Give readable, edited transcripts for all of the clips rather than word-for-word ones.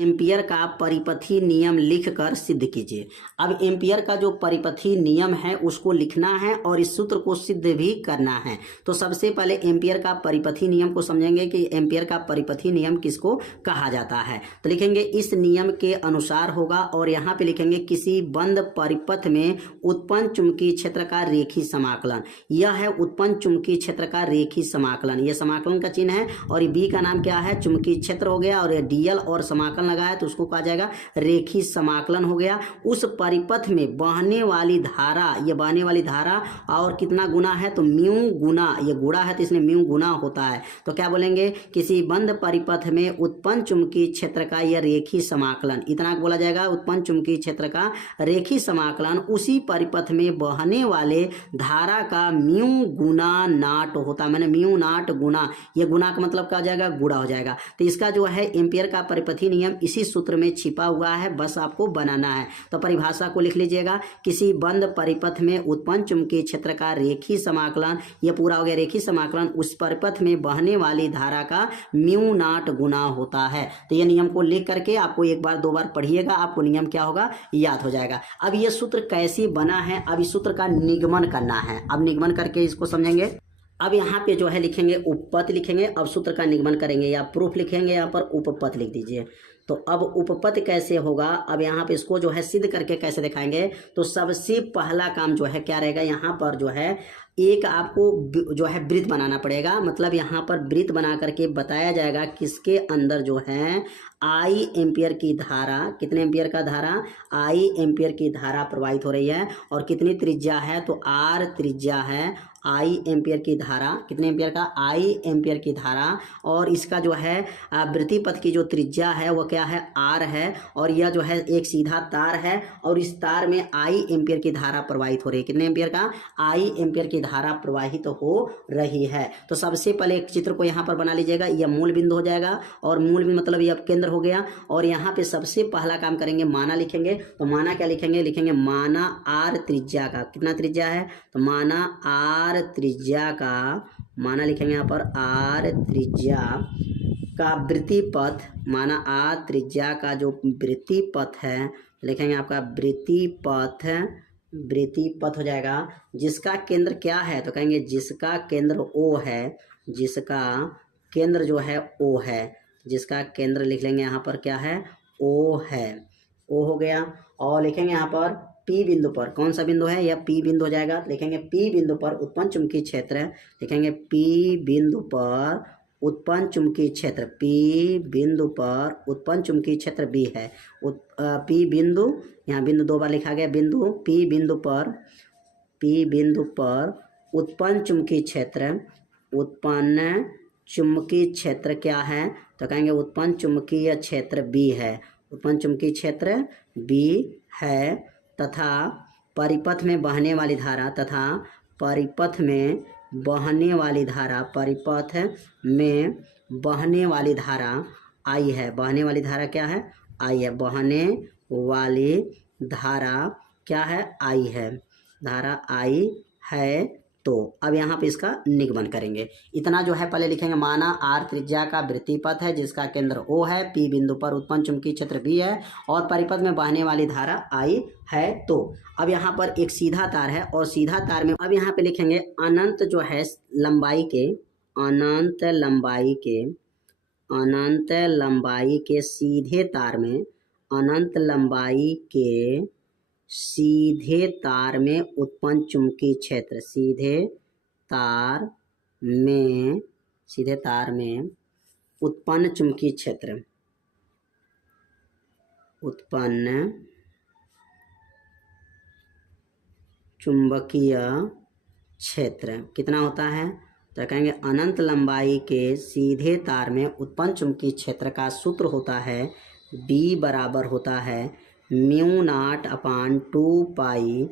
Ampere का परिपथी नियम लिखकर सिद्ध कीजिए। अब एम्पियर का जो परिपथी नियम है उसको लिखना है और इस सूत्र को सिद्ध भी करना है। तो सबसे पहले एम्पियर का परिपथी नियम को समझेंगे कि एम्पियर का परिपथी नियम किसको कहा जाता है। तो लिखेंगे इस नियम के अनुसार होगा और यहाँ पे लिखेंगे किसी बंद परिपथ में उत्पन्न चुंबकीय क्षेत्र का रेखीय समाकलन। यह है उत्पन्न चुंबकीय क्षेत्र का रेखीय समाकलन, यह समाकलन का चिन्ह है और बी का नाम क्या है, चुंबकीय क्षेत्र हो गया और डीएल और समाकलन लगाया तो उसको कहा जाएगा रेखीय समाकलन हो गया। उस परिपथ में बहने वाली धारा, ये बहने वाली धारा और कितना गुना है तो म्यू गुना, ये गुणा है तो इसमें म्यू गुना होता है। तो क्या बोलेंगे, किसी बंद परिपथ में उत्पन्न चुंबकीय क्षेत्र का यह रेखीय समाकलन, इतना बोला जाएगा उत्पन्न चुंबकीय क्षेत्र का रेखीय समाकलन उसी परिपथ में बहने वाले धारा का म्यू गुना नाट होता है। मैंने म्यू नाट गुना, ये गुना का मतलब क्या हो जाएगा, गुणा हो जाएगा। तो इसका जो है एम्पियर का परिपथी नियम इसी सूत्र में छिपा हुआ है, बस आपको बनाना है। तो परिभाषा को लिख लीजिएगा, किसी बंद परिपथ में उत्पन्न चुंबकीय क्षेत्र का रेखीय समाकलन, यह पूरा हो गया रेखीय समाकलन, उस परिपथ में बहने वाली धारा का म्यू नाट गुना होता है। तो यह नियम को लिख करके आपको एक बार दो बार पढ़िएगा, आपको नियम क्या होगा याद हो जाएगा। अब यह सूत्र कैसे बना है, अब इस सूत्र का निगमन करना है। अब निगमन करके इसको समझेंगे। अब यहाँ पे जो है लिखेंगे उपपथ लिखेंगे, अब सूत्र का निगमन करेंगे या प्रूफ लिखेंगे, यहाँ पर उपपथ लिख दीजिए। तो अब उपपथ कैसे होगा, अब यहाँ पे इसको जो है सिद्ध करके कैसे दिखाएंगे। तो सबसे पहला काम जो है क्या रहेगा, यहाँ पर जो है एक आपको जो है वृत्त बनाना पड़ेगा। मतलब यहाँ पर वृत्त बना करके बताया जाएगा किसके अंदर जो है आई एम्पियर की धारा, कितने एम्पियर का धारा, आई एम्पियर की धारा प्रवाहित हो रही है और कितनी त्रिज्या है तो आर त्रिज्या है। आई एम्पियर की धारा, कितने एम्पियर का, आई एम्पियर की धारा और इसका जो है वृत्ति पथ की जो त्रिज्या है वो क्या है, आर है और यह जो है एक सीधा तार है और इस तार में आई एम्पियर की धारा प्रवाहित हो रही है। कितने एम्पियर का, आई एम्पियर की धारा प्रवाहित हो रही है। तो सबसे पहले एक चित्र को यहाँ पर बना लीजिएगा, यह मूल बिंदु हो जाएगा और मूल बिंदु मतलब यह केंद्र हो गया। और यहाँ पे सबसे पहला काम करेंगे माना लिखेंगे। तो माना क्या लिखेंगे, लिखेंगे माना आर त्रिज्या का, कितना त्रिज्या है तो माना आर त्रिज्या का, माना लिखेंगे यहाँ पर आर त्रिज्या का वृत्ति पथ, माना आर त्रिज्या का जो वृत्ति पथ है लिखेंगे आपका वृत्ति पथ, वृत्ति पथ हो जाएगा जिसका केंद्र क्या है तो कहेंगे जिसका केंद्र ओ है, जिसका केंद्र जो है ओ है, जिसका केंद्र लिख लेंगे यहाँ पर क्या है, ओ है, ओ हो गया। और लिखेंगे यहाँ पर पी बिंदु पर, कौन सा बिंदु है, यह पी बिंदु हो जाएगा। लिखेंगे पी बिंदु पर उत्पन्न चुंबकीय क्षेत्र, लिखेंगे पी बिंदु पर उत्पन्न चुंबकीय क्षेत्र, पी बिंदु पर उत्पन्न चुंबकीय क्षेत्र बी है। पी बिंदु, यहाँ बिंदु दो बार लिखा गया, बिंदु पी बिंदु पर, पी बिंदु पर उत्पन्न चुंबकीय क्षेत्र, उत्पन्न चुंबकीय क्षेत्र क्या है तो कहेंगे उत्पन्न चुंबकीय क्षेत्र बी है, उत्पन्न चुंबकीय क्षेत्र बी है तथा परिपथ में बहने वाली धारा, तथा परिपथ में बहने वाली धारा, परिपथ में बहने वाली धारा आई है। बहने वाली धारा क्या है, आई है, बहने वाली धारा क्या है, आई है, धारा आई है। तो अब यहाँ पे इसका निगमन करेंगे। इतना जो है पहले लिखेंगे माना आर त्रिज्या का वृत्ति पथ है जिसका केंद्र ओ है, पी बिंदु पर उत्पन्न चुंबकीय क्षेत्र बी है और परिपथ में बहने वाली धारा आई है। तो अब यहाँ पर एक सीधा तार है और सीधा तार में अब यहाँ पे लिखेंगे अनंत जो है लंबाई के, अनंत लंबाई के, अनंत लंबाई के सीधे तार में, अनंत लंबाई के सीधे तार में उत्पन्न चुंबकीय क्षेत्र, सीधे तार में, सीधे तार में उत्पन्न चुंबकीय क्षेत्र, उत्पन्न चुंबकीय क्षेत्र कितना होता है तो कहेंगे अनंत लंबाई के सीधे तार में उत्पन्न चुंबकीय क्षेत्र का सूत्र होता है B बराबर होता है म्यू नाट अपान 2 पाई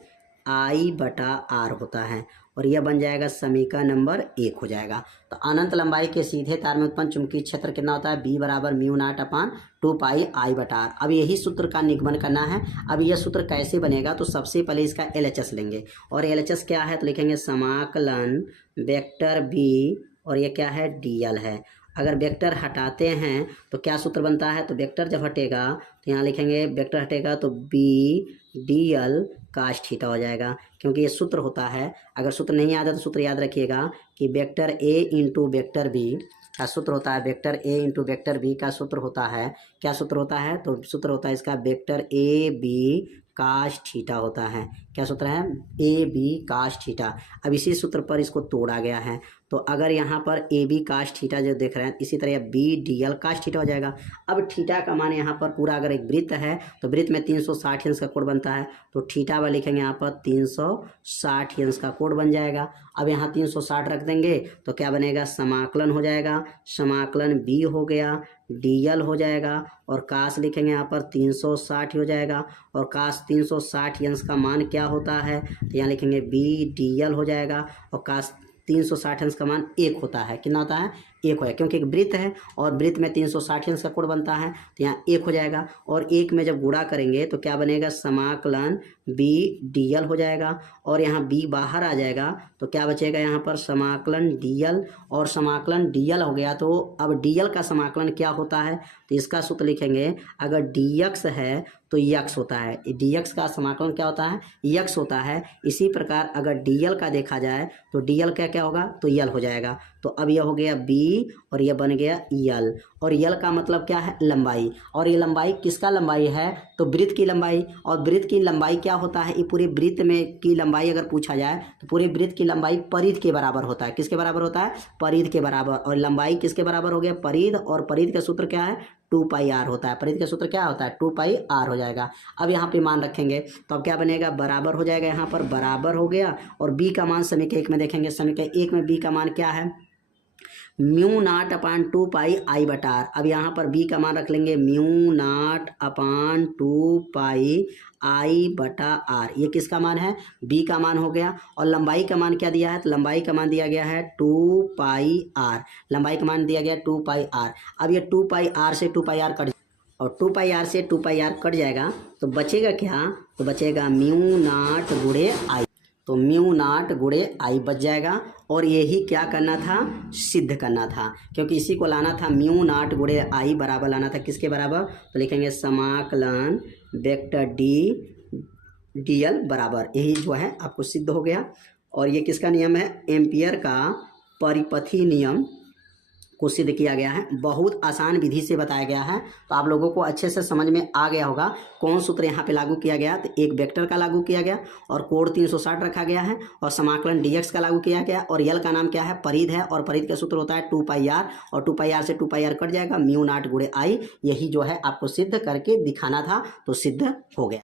आई बटा आर होता है और यह बन जाएगा समीकरण नंबर 1 हो जाएगा। तो अनंत लंबाई के सीधे तार में उत्पन्न चुंबकीय क्षेत्र कितना होता है, B बराबर म्यू नाट अपान 2 पाई आई बटा आर। अब यही सूत्र का निगमन करना है। अब यह सूत्र कैसे बनेगा तो सबसे पहले इसका LHS लेंगे और LHS क्या है तो लिखेंगे समाकलन वेक्टर B और ये क्या है DL है। अगर वेक्टर हटाते हैं तो क्या सूत्र बनता है, तो वेक्टर जब हटेगा तो यहाँ लिखेंगे वेक्टर हटेगा तो B D L cos theta हो जाएगा, क्योंकि ये सूत्र होता है। अगर सूत्र नहीं आता तो सूत्र याद रखिएगा कि vector A into vector B का सूत्र होता है, vector A into vector B का सूत्र होता है, क्या सूत्र होता है, तो सूत्र होता है इसका vector A B cos theta होता है। क्या सूत्र है, ए बी काश थीटा। अब इसी सूत्र पर इसको तोड़ा गया है, तो अगर यहाँ पर ए बी काश थीटा जो देख रहे हैं, इसी तरह B D L cos theta हो जाएगा। अब थीटा का मान यहाँ पर पूरा अगर एक वृत्त है तो वृत्त में 360 अंश का कोण बनता है, तो थीटा वाला लिखेंगे यहाँ पर 360 अंश का कोण बन जाएगा। अब यहाँ 360 रख देंगे तो क्या बनेगा, समाकलन हो जाएगा, समाकलन बी हो गया, डी एल हो जाएगा, और काश लिखेंगे यहाँ पर 360 हो जाएगा, और काश 360 अंश का मान क्या होता है, तो यहाँ लिखेंगे बी डी एल हो जाएगा, और काश 360 अंश का मान 1 होता है। कितना होता है, 1 है, क्योंकि एक वृत्त है और वृत्त में 360 अंश का कोण बनता है, तो यहाँ 1 हो जाएगा। और 1 में जब गुणा करेंगे तो क्या बनेगा, समाकलन बी डी एल हो जाएगा, और यहाँ बी बाहर आ जाएगा तो क्या बचेगा यहाँ पर, समाकलन डी एल, और समाकलन डी एल हो गया। तो अब डी एल का समाकलन क्या होता है, तो इसका सूत्र लिखेंगे, अगर डी एक्स है तो यक्स होता है, डी एक्स का समाकलन क्या होता है, यक्स होता है। इसी प्रकार अगर डी एल का देखा जाए तो डी एल क्या होगा, तो यल हो जाएगा। तो अब यह हो गया बी और यह बन गया यल, और यल का मतलब क्या है, लंबाई, और ये लंबाई किसका लंबाई है, तो वृत्त की लंबाई। और वृत्त की लंबाई क्या होता है, ये पूरे वृत्त में की लंबाई अगर पूछा जाए तो पूरे वृत्त की लंबाई परिध के बराबर होता है। किसके बराबर होता है, परिध के बराबर। और लंबाई किसके बराबर हो गया, परिध, और परिध का सूत्र क्या है, 2 पाई आर होता है। परिध का सूत्र क्या होता है, 2 पाई आर हो जाएगा। अब यहाँ पे मान रखेंगे तो अब क्या बनेगा, बराबर हो जाएगा, यहाँ पर बराबर हो गया। और बी का मान समीकरण 1 में देखेंगे, समीकरण 1 में बी का मान क्या है, म्यू नाट अपान 2 पाई आई बटा आर। अब यहाँ पर बी का मान रख लेंगे म्यू नाट अपान 2 पाई आई बटा आर। ये किसका मान है, बी का मान हो गया। और लंबाई का मान क्या दिया है, तो लंबाई का मान दिया गया है 2 पाई आर, लंबाई का मान दिया गया 2 पाई आर। अब ये 2 पाई आर से 2 पाई आर कट, और 2 पाई आर से 2 पाई आर कट जाएगा तो बचेगा क्या, तो बचेगा म्यू नाट गुणे आई, तो म्यू नाट गुणे आई बच जाएगा। और यही क्या करना था, सिद्ध करना था, क्योंकि इसी को लाना था, म्यू नाट गुणे आई बराबर लाना था किसके बराबर, तो लिखेंगे समाकलन वेक्टर डी एल बराबर, यही जो है आपको सिद्ध हो गया। और ये किसका नियम है, एम्पियर का परिपथी नियम को सिद्ध किया गया है। बहुत आसान विधि से बताया गया है, तो आप लोगों को अच्छे से समझ में आ गया होगा कौन सूत्र यहाँ पे लागू किया गया। तो एक वेक्टर का लागू किया गया, और कोण 360 रखा गया है, और समाकलन dx का लागू किया गया, और यल का नाम क्या है, परिध है, और परिध का सूत्र होता है 2 पाई आर, और 2 पाई आर से 2 पाई आर कट जाएगा, म्यू नाट गुणे आई। यही जो है आपको सिद्ध करके दिखाना था, तो सिद्ध हो गया।